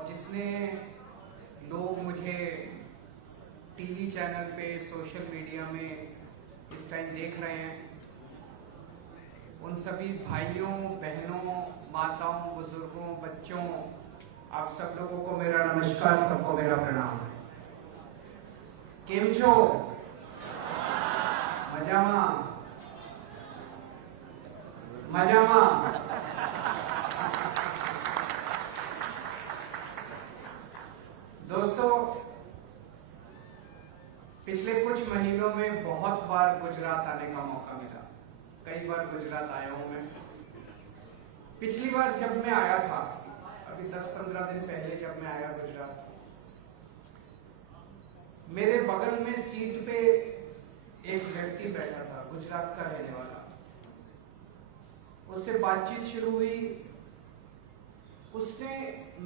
और जितने लोग मुझे टीवी चैनल पे, सोशल मीडिया में इस टाइम देख रहे हैं, उन सभी भाइयों, बहनों, माताओं, बुजुर्गों, बच्चों, आप सब लोगों को मेरा नमस्कार, सबको मेरा प्रणाम। केम छो? मजामा? मजामा? दोस्तों, पिछले कुछ महीनों में बहुत बार गुजरात आने का मौका मिला। कई बार गुजरात आया हूं मैं। पिछली बार जब मैं आया था, अभी 10-15 दिन पहले जब मैं आया गुजरात, मेरे बगल में सीट पे एक व्यक्ति बैठा था, गुजरात का रहने वाला। उससे बातचीत शुरू हुई। उसने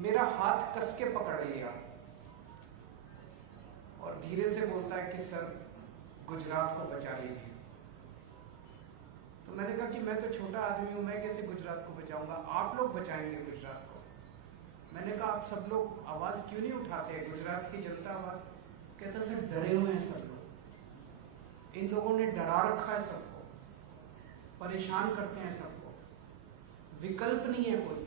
मेरा हाथ कस के पकड़ लिया और धीरे से बोलता है कि सर, गुजरात को बचा लीजिए। तो मैंने कहा कि मैं तो छोटा आदमी हूं, मैं कैसे गुजरात को बचाऊंगा, आप लोग बचाएंगे गुजरात को। मैंने कहा आप सब लोग आवाज क्यों नहीं उठाते, गुजरात की जनता आवाज। कहता सर, डरे हुए हैं सब लोग, इन लोगों ने डरा रखा है सबको, परेशान करते हैं सबको, विकल्प नहीं है कोई।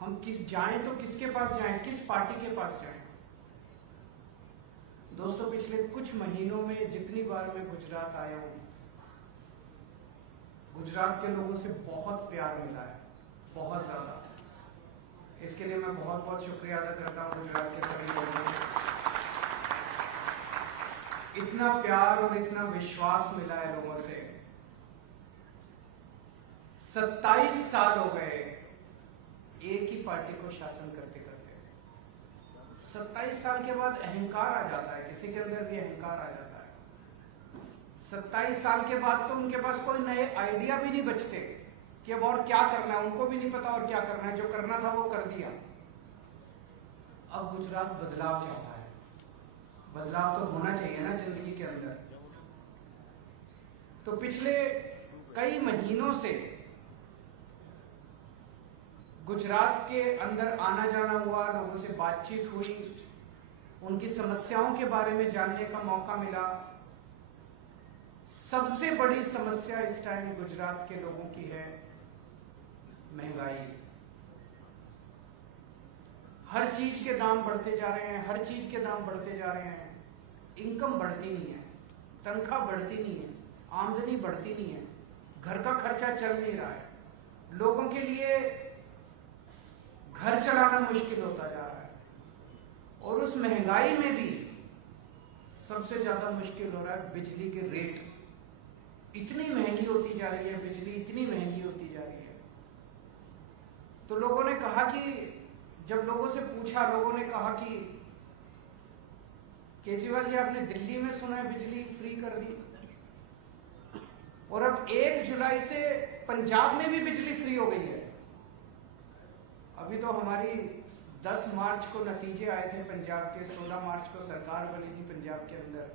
हम जाएं तो किसके पास जाएं, किस पार्टी के पास जाएं। दोस्तों, पिछले कुछ महीनों में जितनी बार मैं गुजरात आया हूं, गुजरात के लोगों से बहुत प्यार मिला है, बहुत ज्यादा। इसके लिए मैं बहुत बहुत शुक्रिया अदा करता हूं गुजरात के सभी लोगों को। इतना प्यार और इतना विश्वास मिला है लोगों से। 27 साल हो गए एक ही पार्टी को शासन करते करते। 27 साल के बाद अहंकार आ जाता है, किसी के अंदर भी अहंकार आ जाता है। 27 साल के बाद तो उनके पास कोई नए आइडिया भी नहीं बचते कि अब और क्या करना है। उनको भी नहीं पता और क्या करना है, जो करना था वो कर दिया। अब गुजरात बदलाव चाहता है। बदलाव तो होना चाहिए ना जिंदगी के अंदर। तो पिछले कई महीनों से गुजरात के अंदर आना जाना हुआ, लोगों से बातचीत हुई, उनकी समस्याओं के बारे में जानने का मौका मिला। सबसे बड़ी समस्या इस टाइम गुजरात के लोगों की है महंगाई। हर चीज के दाम बढ़ते जा रहे हैं, हर चीज के दाम बढ़ते जा रहे हैं। इनकम बढ़ती नहीं है, तनख्वाह बढ़ती नहीं है, आमदनी बढ़ती नहीं है, घर का खर्चा चल नहीं रहा है। लोगों के लिए घर चलाना मुश्किल होता जा रहा है। और उस महंगाई में भी सबसे ज्यादा मुश्किल हो रहा है बिजली के रेट। इतनी महंगी होती जा रही है बिजली, इतनी महंगी होती जा रही है। तो लोगों ने कहा कि, जब लोगों से पूछा, लोगों ने कहा कि केजरीवाल जी, आपने दिल्ली में सुना है बिजली फ्री कर दी, और अब 1 जुलाई से पंजाब में भी बिजली फ्री हो गई है। अभी तो हमारी 10 मार्च को नतीजे आए थे पंजाब के, 16 मार्च को सरकार बनी थी पंजाब के अंदर।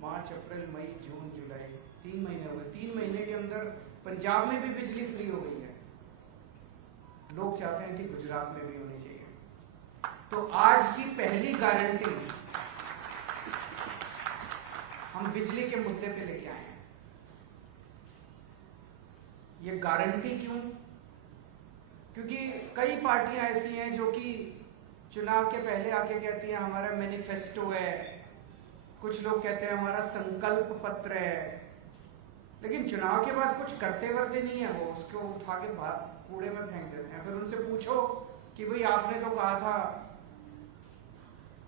मार्च, अप्रैल, मई, जून, जुलाई, 3 महीने हो गए। 3 महीने के अंदर पंजाब में भी बिजली फ्री हो गई है। लोग चाहते हैं कि गुजरात में भी होनी चाहिए। तो आज की पहली गारंटी हम बिजली के मुद्दे पे लेके आए हैं। ये गारंटी क्यों? क्योंकि कई पार्टियां ऐसी हैं जो कि चुनाव के पहले आके कहती हैं हमारा मैनिफेस्टो है, कुछ लोग कहते हैं हमारा संकल्प पत्र है, लेकिन चुनाव के बाद कुछ करते वर्ते नहीं है। वो उसको उठा के बाहर कूड़े में फेंक देते हैं। फिर उनसे पूछो कि भाई आपने तो कहा था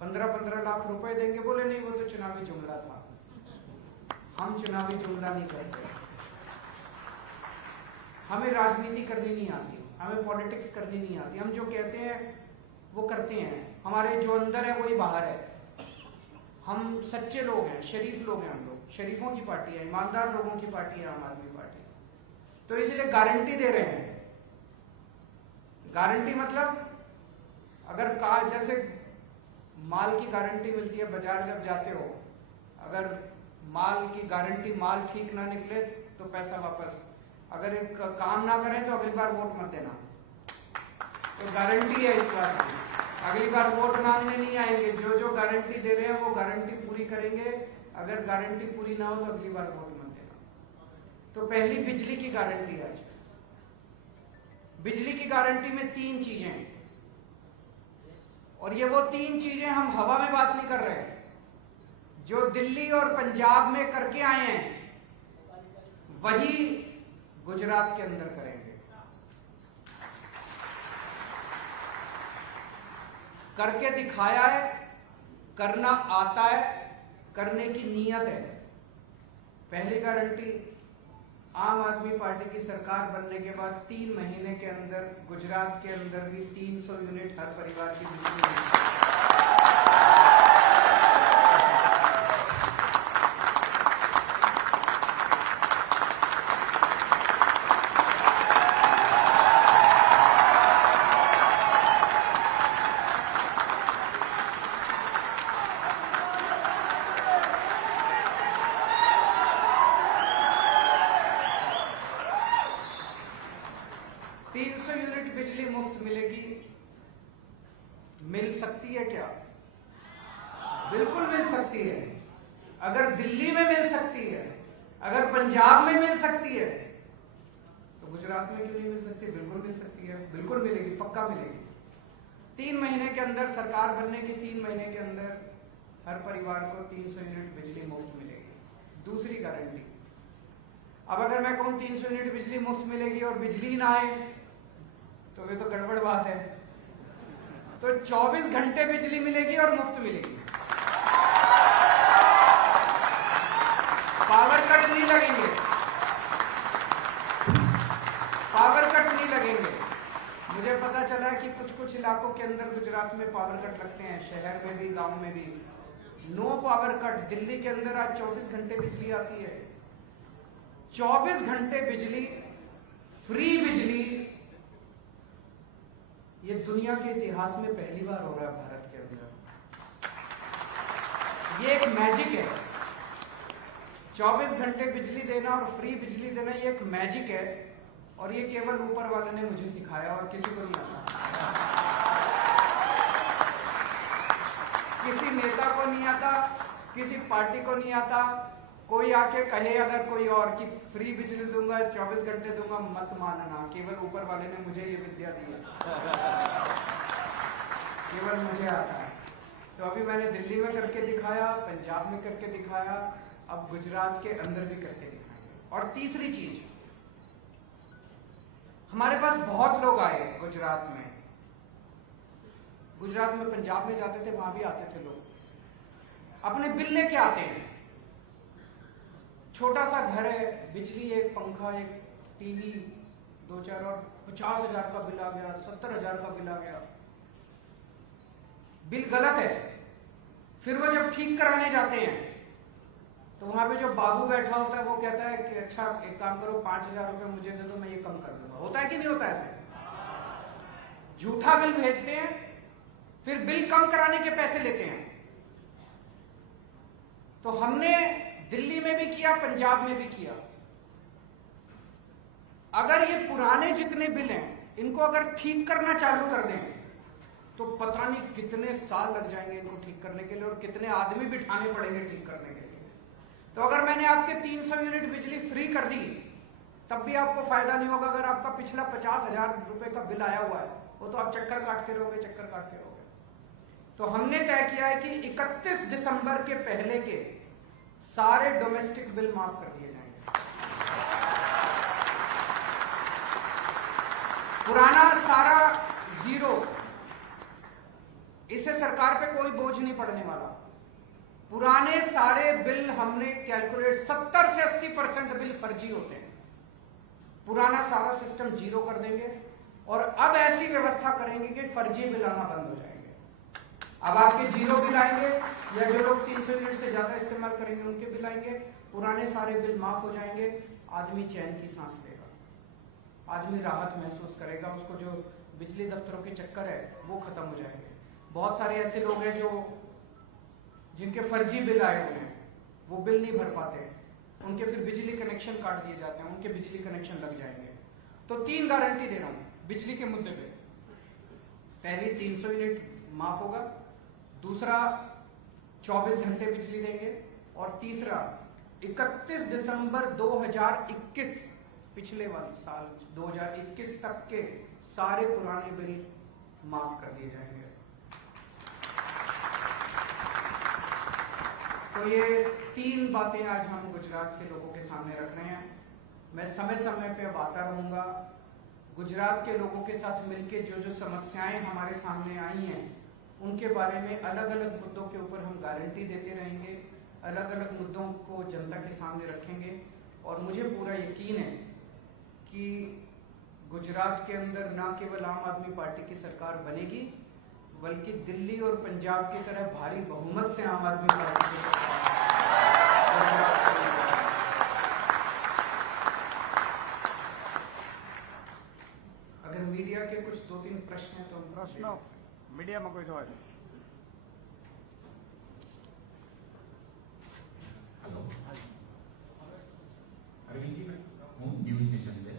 15-15 लाख रुपए देंगे, बोले नहीं वो तो चुनावी जुमला था। हम चुनावी जुमला नहीं करते, हमें राजनीति करनी नहीं आती, हमें पॉलिटिक्स करनी नहीं आती। हम जो कहते हैं वो करते हैं। हमारे जो अंदर है वही बाहर है। हम सच्चे लोग हैं, शरीफ लोग हैं। हम लोग शरीफों की पार्टी है, ईमानदार लोगों की पार्टी है आम आदमी पार्टी। तो इसलिए गारंटी दे रहे हैं। गारंटी मतलब, अगर जैसे माल की गारंटी मिलती है बाजार जब जाते हो, अगर माल की गारंटी, माल ठीक ना निकले तो पैसा वापस, अगर एक काम ना करें तो अगली बार वोट मत देना। तो गारंटी है इस बात की, अगली बार वोट मांगने नहीं आएंगे। जो जो गारंटी दे रहे हैं वो गारंटी पूरी करेंगे। अगर गारंटी पूरी ना हो तो अगली बार वोट मत देना। तो पहली बिजली की गारंटी है। आज बिजली की गारंटी में 3 चीजें हैं, और ये वो 3 चीजें हम हवा में बात नहीं कर रहे, जो दिल्ली और पंजाब में करके आए हैं वही गुजरात के अंदर करेंगे। करके दिखाया है, करना आता है, करने की नीयत है। पहली गारंटी, आम आदमी पार्टी की सरकार बनने के बाद 3 महीने के अंदर गुजरात के अंदर भी 300 यूनिट हर परिवार की बिजली मिलेगी। 300 यूनिट बिजली मुफ्त मिलेगी। मिल सकती है क्या? बिल्कुल मिल सकती है। अगर दिल्ली में मिल सकती है, अगर पंजाब में मिल सकती है, तो गुजरात में क्यों नहीं मिल सकती? बिल्कुल मिल सकती है, बिल्कुल मिलेगी, पक्का मिलेगी। 3 महीने के अंदर, सरकार बनने के 3 महीने के अंदर हर परिवार को 300 यूनिट बिजली मुफ्त मिलेगी। दूसरी गारंटी, अब अगर मैं कहूं 300 यूनिट बिजली मुफ्त मिलेगी और बिजली ना आए तो वे तो गड़बड़ बात है। तो 24 घंटे बिजली मिलेगी और मुफ्त मिलेगी। पावर कट नहीं लगेंगे, पावर कट नहीं लगेंगे। मुझे पता चला है कि कुछ इलाकों के अंदर गुजरात में पावर कट लगते हैं, शहर में भी, गांव में भी। No power cut. दिल्ली के अंदर आज 24 घंटे बिजली आती है। 24 घंटे बिजली, फ्री बिजली। ये दुनिया के इतिहास में पहली बार हो रहा है भारत के अंदर। ये एक मैजिक है। 24 घंटे बिजली देना और फ्री बिजली देना, ये एक मैजिक है। और ये केवल ऊपर वाले ने मुझे सिखाया और किसी को नहीं आता। किसी नेता को नहीं आता, किसी पार्टी को नहीं आता। कोई आके कहे अगर कोई और कि फ्री बिजली दूंगा, 24 घंटे दूंगा, मत मानना। केवल ऊपर वाले ने मुझे ये विद्या दी है, केवल मुझे आता है। तो अभी मैंने दिल्ली में करके दिखाया, पंजाब में करके दिखाया, अब गुजरात के अंदर भी करके दिखाएंगे। और तीसरी चीज, हमारे पास बहुत लोग आए गुजरात में। गुजरात में, पंजाब में जाते थे, वहां भी आते थे लोग। अपने बिल लेके आते हैं। छोटा सा घर है, बिजली, एक पंखा, एक टीवी, 2-4 और 50,000 का बिल आ गया, 70,000 का बिल आ गया। बिल गलत है। फिर वो जब ठीक कराने जाते हैं तो वहां पे जो बाबू बैठा होता है वो कहता है कि अच्छा एक काम करो, 5,000 रुपए मुझे दे दो, मैं ये कम कर दूंगा। होता है कि नहीं होता ऐसे? झूठा बिल भेजते हैं, फिर बिल कम कराने के पैसे लेते हैं। तो हमने दिल्ली में भी किया, पंजाब में भी किया। अगर ये पुराने जितने बिल हैं, इनको अगर ठीक करना चालू कर दें तो पता नहीं कितने साल लग जाएंगे इनको ठीक करने के लिए, और कितने आदमी बिठाने पड़ेंगे ठीक करने के लिए। तो अगर मैंने आपके 300 यूनिट बिजली फ्री कर दी, तब भी आपको फायदा नहीं होगा। अगर आपका पिछला 50,000 रुपए का बिल आया हुआ है, वो तो आप चक्कर काटते रहोगे, चक्कर काटते रहोगे। तो हमने तय किया है कि 31 दिसंबर के पहले के सारे डोमेस्टिक बिल माफ कर दिए जाएंगे। पुराना सारा जीरो, इससे सरकार पे कोई बोझ नहीं पड़ने वाला। पुराने सारे बिल हमने कैलकुलेट, 70 से 80% बिल फर्जी होते हैं। पुराना सारा सिस्टम जीरो कर देंगे और अब ऐसी व्यवस्था करेंगे कि फर्जी बिल आना बंद हो जाएंगे। अब आपके जीरो बिल आएंगे, या जो लोग 300 यूनिट से ज्यादा इस्तेमाल करेंगे उनके बिल आएंगे। पुराने सारे बिल माफ हो जाएंगे। आदमी चैन की सांस लेगा, आदमी राहत महसूस करेगा। उसको जो बिजली दफ्तरों के चक्कर है वो खत्म हो जाएंगे। बहुत सारे ऐसे लोग हैं जो जिनके फर्जी बिल आए हुए हैं, वो बिल नहीं भर पाते, उनके फिर बिजली कनेक्शन काट दिए जाते हैं, उनके बिजली कनेक्शन लग जाएंगे। तो 3 गारंटी दे रहा हूं बिजली के मुद्दे पे। पहली 300 यूनिट माफ होगा, दूसरा 24 घंटे बिजली देंगे, और तीसरा 31 दिसंबर 2021 पिछले वाले साल 2021 तक के सारे पुराने बिल माफ कर दिए जाएंगे। तो ये 3 बातें आज हम गुजरात के लोगों के सामने रख रहे हैं। मैं समय समय पे अब आता रहूंगा, गुजरात के लोगों के साथ मिलकर जो जो समस्याएं हमारे सामने आई हैं उनके बारे में अलग अलग मुद्दों के ऊपर हम गारंटी देते रहेंगे, अलग अलग मुद्दों को जनता के सामने रखेंगे। और मुझे पूरा यकीन है कि गुजरात के अंदर न केवल आम आदमी पार्टी की सरकार बनेगी, बल्कि दिल्ली और पंजाब की तरह भारी बहुमत से आम आदमी पार्टी की सरकार। अगर मीडिया के कुछ 2-3 प्रश्न हैं तो प्रश्न मीडिया में कोई तो है? हेलो, अरविंद जी, मैं हूँ न्यूज नेशन से।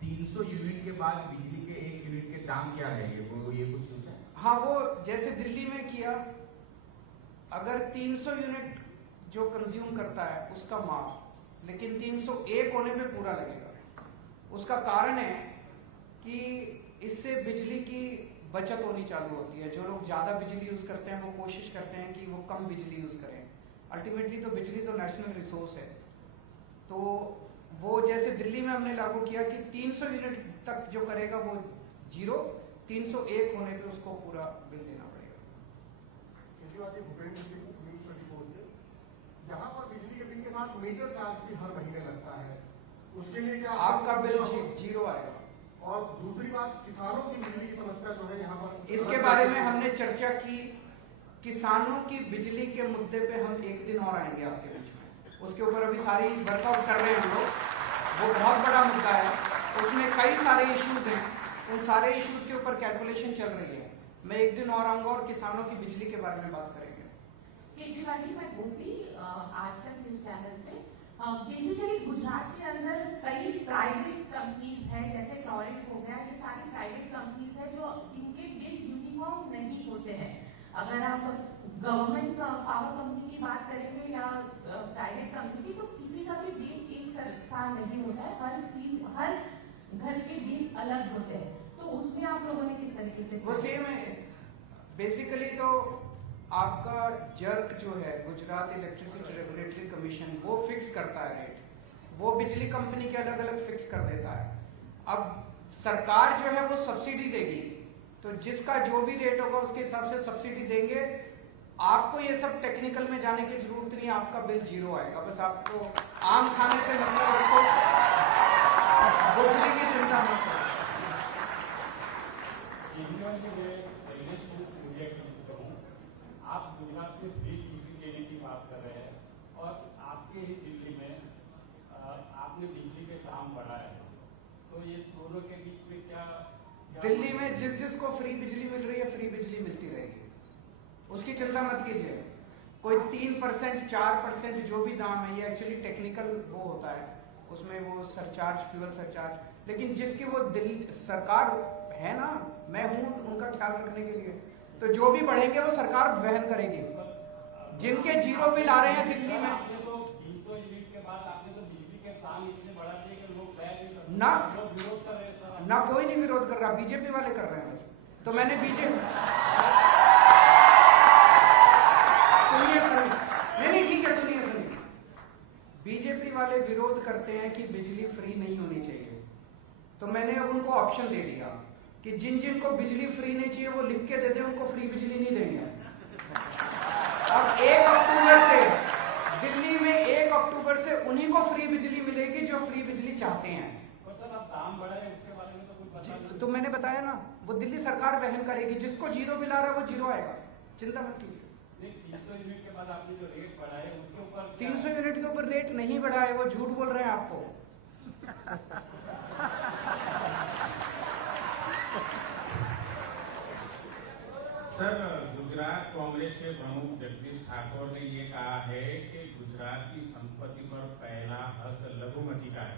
300 यूनिट के बाद बिजली के 1 यूनिट के दाम क्या रहेंगे, वो ये कुछ सोचा है? हाँ, वो जैसे दिल्ली में किया, अगर 300 यूनिट जो कंज्यूम करता है उसका माफ, लेकिन 301 होने पे पूरा लगेगा। उसका कारण है कि इससे बिजली की बचत होनी चालू होती है। जो लोग ज्यादा बिजली यूज करते हैं वो कोशिश करते हैं कि वो कम बिजली यूज करें। अल्टीमेटली तो बिजली तो नेशनल रिसोर्स है, तो वो जैसे दिल्ली में हमने लागू किया कि 300 यूनिट तक जो करेगा वो 0, 301 होने पे उसको पूरा बिल देना पड़ेगा। भूपेंद्र सिंह, न्यूज़ 24 से, जहां पर बिजली के बिल के साथ मीटर चार्ज भी हर महीने लगता है, उसके लिए क्या आपका बिल 0 आएगा? और दूसरी बात, किसानों की बिजली की समस्या जो है यहाँ पर, इसके बारे में हमने चर्चा की। किसानों की बिजली के मुद्दे पे हम एक दिन और आएंगे आपके बीच में, उसके ऊपर अभी सारी वर्कआउट कर रहे हैं हम लोग। वो बहुत बड़ा मुद्दा है, उसमें कई सारे इश्यूज हैं, उन सारे इश्यूज के ऊपर कैलकुलेशन चल रही है। मैं एक दिन और आऊंगा और किसानों की बिजली के बारे में बात करेंगे। केजरीवाल जी, मैं गोपी आज तक न्यूज चैनल से। बेसिकली गुजरात के अंदर कई प्राइवेट कंपनीज हैं, जैसे टॉरेंट हो गया, ये सारी प्राइवेट कंपनीज है जो जिनके बिल यूनिफॉर्म नहीं होते हैं। अगर आप गवर्नमेंट पावर कंपनी की बात करेंगे या प्राइवेट कंपनी की, तो किसी का भी बिल एक सरखा नहीं होता है। हर चीज, हर घर के बिल अलग होते हैं, तो उसमें आप लोगों ने किस तरीके से? वो सेम है। बेसिकली तो आपका जर्क जो है, गुजरात इलेक्ट्रिसिटी रेगुलेटरी कमीशन, वो फिक्स करता है रेट, वो बिजली कंपनी के अलग अलग फिक्स कर देता है। अब सरकार जो है वो सब्सिडी देगी, तो जिसका जो भी रेट होगा उसके हिसाब से सब्सिडी देंगे। आपको ये सब टेक्निकल में जाने की जरूरत नहीं है, आपका बिल 0 आएगा। बस आपको आम खाने से मतलब उसको बिजली की चिंता मत करो। आप गुजरात में फ्री बिजली देने की बात कर रहे हैं, और आपके ही दिल्ली में आपने बिजली के दाम बढ़ाए, तो ये दोनों के बीच में क्या? दिल्ली में जिसको फ्री बिजली मिल रही है, फ्री बिजली मिलती रहेगी, उसकी चिंता मत कीजिए। कोई 3%, 4% जो भी दाम है, ये एक्चुअली टेक्निकल वो होता है, उसमें वो सरचार्ज, फ्यूल सरचार्ज। लेकिन जिसकी वो दिल्ली सरकार है ना, मैं हूं उनका ख्याल रखने के लिए, तो जो भी बढ़ेंगे वो सरकार वहन करेगी। जिनके 0 बिल आ रहे हैं दिल्ली में, आपने तो 300 यूनिट के बाद आपने तो बिजली के दाम इतने बढ़ा दिए कि लोग ना विरोध कर रहे हैं सर। ना कोई नहीं विरोध कर रहा, बीजेपी वाले कर रहे हैं बस। तो मैंने नहीं ठीक है, सुनिए। बीजेपी वाले विरोध करते हैं कि बिजली फ्री नहीं होनी चाहिए, तो मैंने अब उनको ऑप्शन दे दिया कि जिन जिन को बिजली फ्री नहीं चाहिए वो लिख के दे दें, उनको फ्री बिजली नहीं देंगे। अब 1 अक्टूबर से दिल्ली में 1 अक्टूबर से उन्हीं को फ्री बिजली मिलेगी जो फ्री बिजली चाहते हैं। सर, आप दाम बढ़ा है, इसके बारे में तो कुछ बता दीजिए। तो मैंने बताया ना, वो दिल्ली सरकार वहन करेगी। जिसको 0 बिल आ रहा है वो 0 आएगा, चिंता मत कीजिए। 300 यूनिट के बाद आपने जो रेट बढ़ाए उसके ऊपर 300 यूनिट के ऊपर रेट नहीं बढ़ा है, वो झूठ बोल रहे हैं आपको। सर, गुजरात कांग्रेस के प्रमुख जगदीश ठाकुर ने ये कहा है कि गुजरात की संपत्ति पर पहला हक लघुमती का है,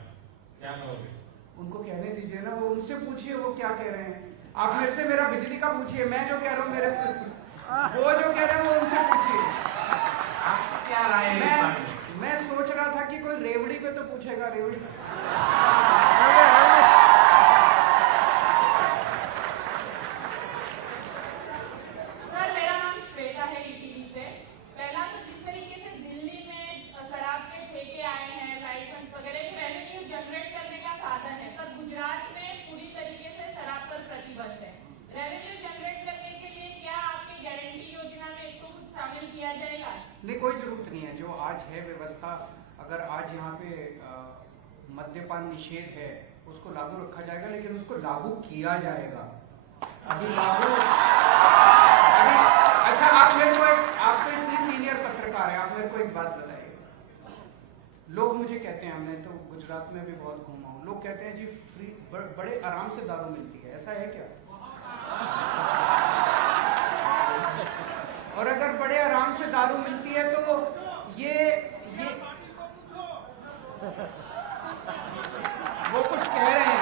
क्या कहोगे? उनको कहने दीजिए ना, वो उनसे पूछिए वो क्या कह रहे हैं। आप मेरे से मेरा बिजली का पूछिए, मैं जो कह रहा हूँ मेरे वो जो कह रहे हैं वो उनसे पूछिए। आपकी क्या राय है इस बारे में? मैं सोच रहा था कि कोई रेवड़ी पे तो पूछेगा, रेवड़ी। सर, मेरा नाम श्वेता है, ईटीवी से। पहला तो जिस तरीके से दिल्ली में शराब के ठेके आए हैं, लाइसेंस वगैरह, रेवेन्यू जनरेट करने का साधन है, पर गुजरात में पूरी तरीके से शराब पर प्रतिबंध है। रेवेन्यू जनरेट करने के लिए क्या आपकी गारंटी योजना में इसको कुछ शामिल किया जाएगा? नहीं, कोई जरूरत नहीं है। जो आज है व्यवस्था, अगर आज यहाँ पे मद्यपान निषेध है उसको लागू रखा जाएगा, लेकिन उसको लागू किया जाएगा। अभी लागू अच्छा, आप मेरे को आप तो इतनी सीनियर पत्रकार है, आप मेरे को एक बात बताइए। लोग मुझे कहते हैं, मैं तो गुजरात में भी बहुत घूमा हूँ, लोग कहते हैं जी फ्री बड़े आराम से दारू मिलती है, ऐसा है क्या? और अगर बड़े आराम से दारू मिलती है तो ये वो कुछ कह रहे हैं,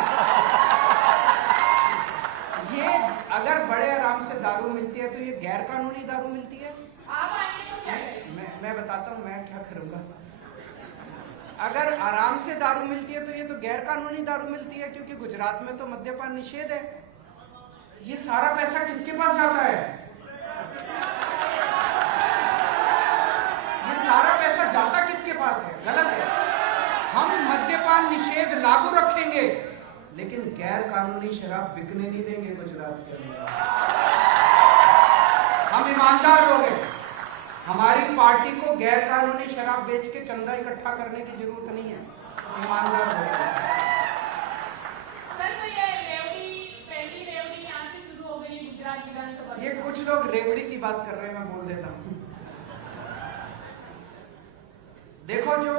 ये अगर बड़े आराम से दारू मिलती है तो ये गैर कानूनी दारू मिलती है। आप आएंगे तो क्या करेंगे? मैं बताता हूँ मैं क्या करूंगा। अगर आराम से दारू मिलती है तो ये तो गैर कानूनी दारू मिलती है, क्योंकि गुजरात में तो मद्यपान निषेध है। ये सारा पैसा किसके पास जाता है? ये सारा पैसा जाता किसके पास है? गलत है। हम मद्यपान निषेध लागू रखेंगे, लेकिन गैर कानूनी शराब बिकने नहीं देंगे गुजरात के अंदर। हम ईमानदार लोग हैं, हमारी पार्टी को गैर कानूनी शराब बेच के चंदा इकट्ठा करने की जरूरत नहीं है। ईमानदार लोग हैं। सर, तो ये पहली रेवड़ी यहाँ से शुरू हो गई गुजरात विधानसभा। ये कुछ लोग रेवड़ी की बात कर रहे हैं, मैं बोल देता हूं। देखो, जो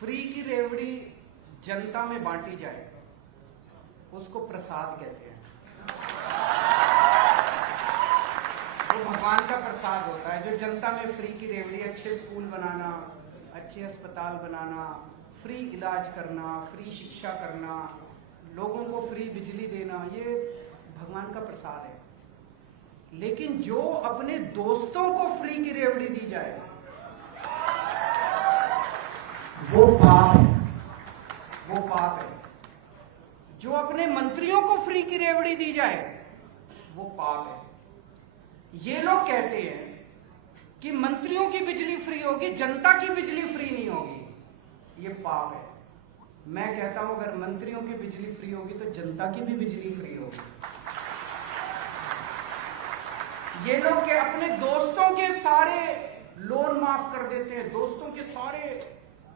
फ्री की रेवड़ी जनता में बांटी जाए उसको प्रसाद कहते हैं। वो भगवान का प्रसाद होता है। जो जनता में फ्री की रेवड़ी, अच्छे स्कूल बनाना, अच्छे अस्पताल बनाना, फ्री इलाज करना, फ्री शिक्षा करना, लोगों को फ्री बिजली देना, ये भगवान का प्रसाद है। लेकिन जो अपने दोस्तों को फ्री की रेवड़ी दी जाए वो पाप है, वो पाप है। जो अपने मंत्रियों को फ्री की रेवड़ी दी जाए वो पाप है। ये लोग कहते हैं कि मंत्रियों की बिजली फ्री होगी, जनता की बिजली फ्री नहीं होगी, ये पाप है। मैं कहता हूं अगर मंत्रियों की बिजली फ्री होगी तो जनता की भी बिजली फ्री होगी। ये लोग के अपने दोस्तों के सारे लोन माफ कर देते हैं, दोस्तों के सारे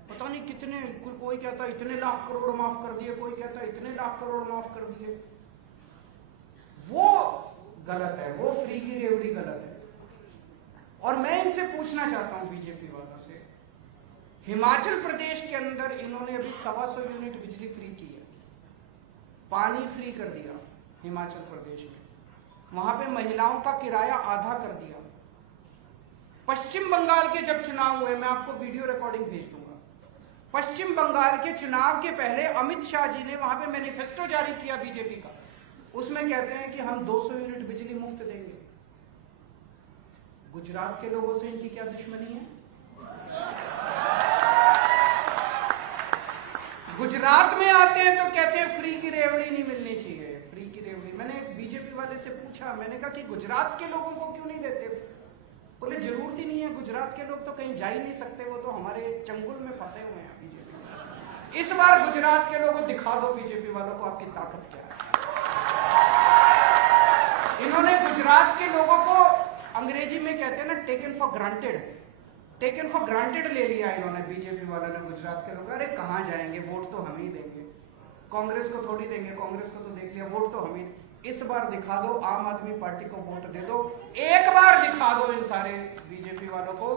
पता नहीं कितने, कोई कहता है इतने लाख करोड़ माफ कर दिए, कोई कहता है इतने लाख करोड़ माफ कर दिए। वो गलत है, वो फ्री की रेवड़ी गलत है। और मैं इनसे पूछना चाहता हूं बीजेपी वालों से, हिमाचल प्रदेश के अंदर इन्होंने अभी 125 यूनिट बिजली फ्री की है, पानी फ्री कर दिया हिमाचल प्रदेश में, वहां पे महिलाओं का किराया आधा कर दिया। पश्चिम बंगाल के जब चुनाव हुए, मैं आपको वीडियो रिकॉर्डिंग भेज दूंगा, पश्चिम बंगाल के चुनाव के पहले अमित शाह जी ने वहां पे मैनिफेस्टो जारी किया बीजेपी का, उसमें कहते हैं कि हम 200 यूनिट बिजली मुफ्त देंगे। गुजरात के लोगों से इनकी क्या दुश्मनी है? गुजरात में आते हैं तो कहते हैं फ्री की रेवड़ी नहीं मिलनी चाहिए, फ्री की रेवड़ी। मैंने एक बीजेपी वाले से पूछा, मैंने कहा कि गुजरात के लोगों को क्यों नहीं देते? बोले जरूरत ही नहीं है, गुजरात के लोग तो कहीं जा ही नहीं सकते, वो तो हमारे चंगुल में फंसे हुए हैं बीजेपी। इस बार गुजरात के लोगों दिखा दो बीजेपी वालों को आपकी ताकत क्या है। इन्होंने गुजरात के लोगों को, अंग्रेजी में कहते हैं ना taken for granted, taken for granted ले लिया इन्होंने, बीजेपी वालों ने गुजरात के लोग। अरे कहां जाएंगे, वोट तो हम ही देंगे, कांग्रेस को थोड़ी देंगे, कांग्रेस को तो देख लिया, वोट तो हम ही। इस बार दिखा दो, आम आदमी पार्टी को वोट दे दो, एक बार दिखा दो इन सारे बीजेपी वालों को।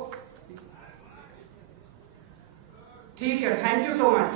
ठीक है, थैंक यू सो मच।